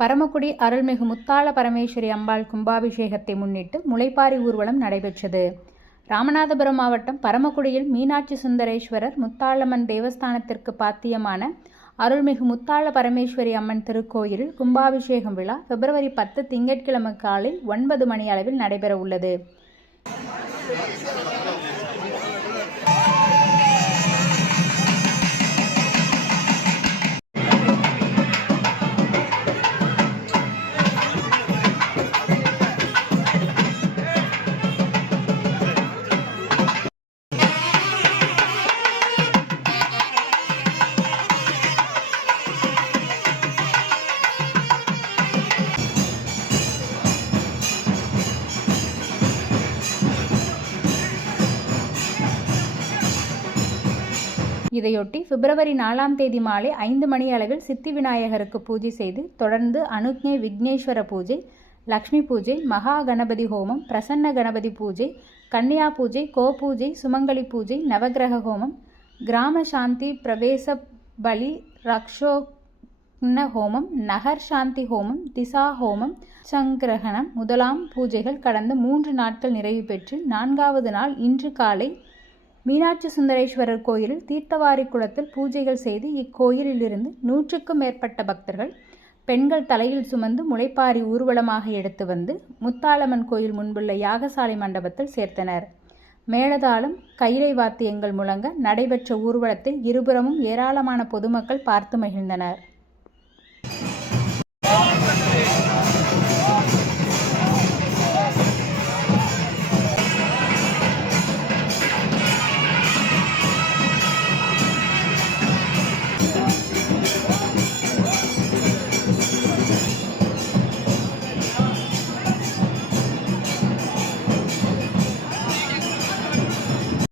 பரமக்குடி அருள்மிகு முத்தாள பரமேஸ்வரி அம்பாள் கும்பாபிஷேகத்தை முன்னிட்டு முளைப்பாரி ஊர்வலம் நடைபெற்றது. ராமநாதபுரம் மாவட்டம் பரமக்குடியில் மீனாட்சி சுந்தரேஸ்வரர் முத்தாளம்மன் தேவஸ்தானத்திற்கு பாத்தியமான அருள்மிகு முத்தாள பரமேஸ்வரி அம்மன் திருக்கோயிலில் கும்பாபிஷேகம் விழா பிப்ரவரி பத்து திங்கட்கிழமை காலை ஒன்பது மணி அளவில் நடைபெற உள்ளது இதையொட்டி பிப்ரவரி நாலாம் தேதி மாலை ஐந்து மணி அளவில் சித்தி விநாயகருக்கு பூஜை செய்து தொடர்ந்து அனுக்ஞை விக்னேஸ்வர பூஜை லக்ஷ்மி பூஜை மகா கணபதி ஹோமம் பிரசன்ன கணபதி பூஜை கன்னியா பூஜை கோ பூஜை சுமங்கலி பூஜை நவக்கிரக ஹோமம் கிராம சாந்தி பிரவேச பலி ரக்ஷோக்ன ஹோமம் நகர் சாந்தி ஹோமம் திசா ஹோமம் சங்கிரகணம் முதலாம் பூஜைகள் கடந்த மூன்று நாட்கள் நிறைவு பெற்று நான்காவது நாள் இன்று காலை மீனாட்சி சுந்தரேஸ்வரர் கோயிலில் தீர்த்தவாரி குளத்தில் பூஜைகள் செய்து இக்கோயிலிலிருந்து நூற்றுக்கும் மேற்பட்ட பக்தர்கள் பெண்கள் தலையில் சுமந்து முளைப்பாரி ஊர்வலமாக எடுத்து வந்து முத்தாளம்மன் கோயில் முன்புள்ள யாகசாலை மண்டபத்தில் சேர்த்தனர். மேலதாளம் கயிறை வாத்தியங்கள் முழங்க நடைபெற்ற ஊர்வலத்தில் இருபுறமும் ஏராளமான பொதுமக்கள் பார்த்து மகிழ்ந்தனர்.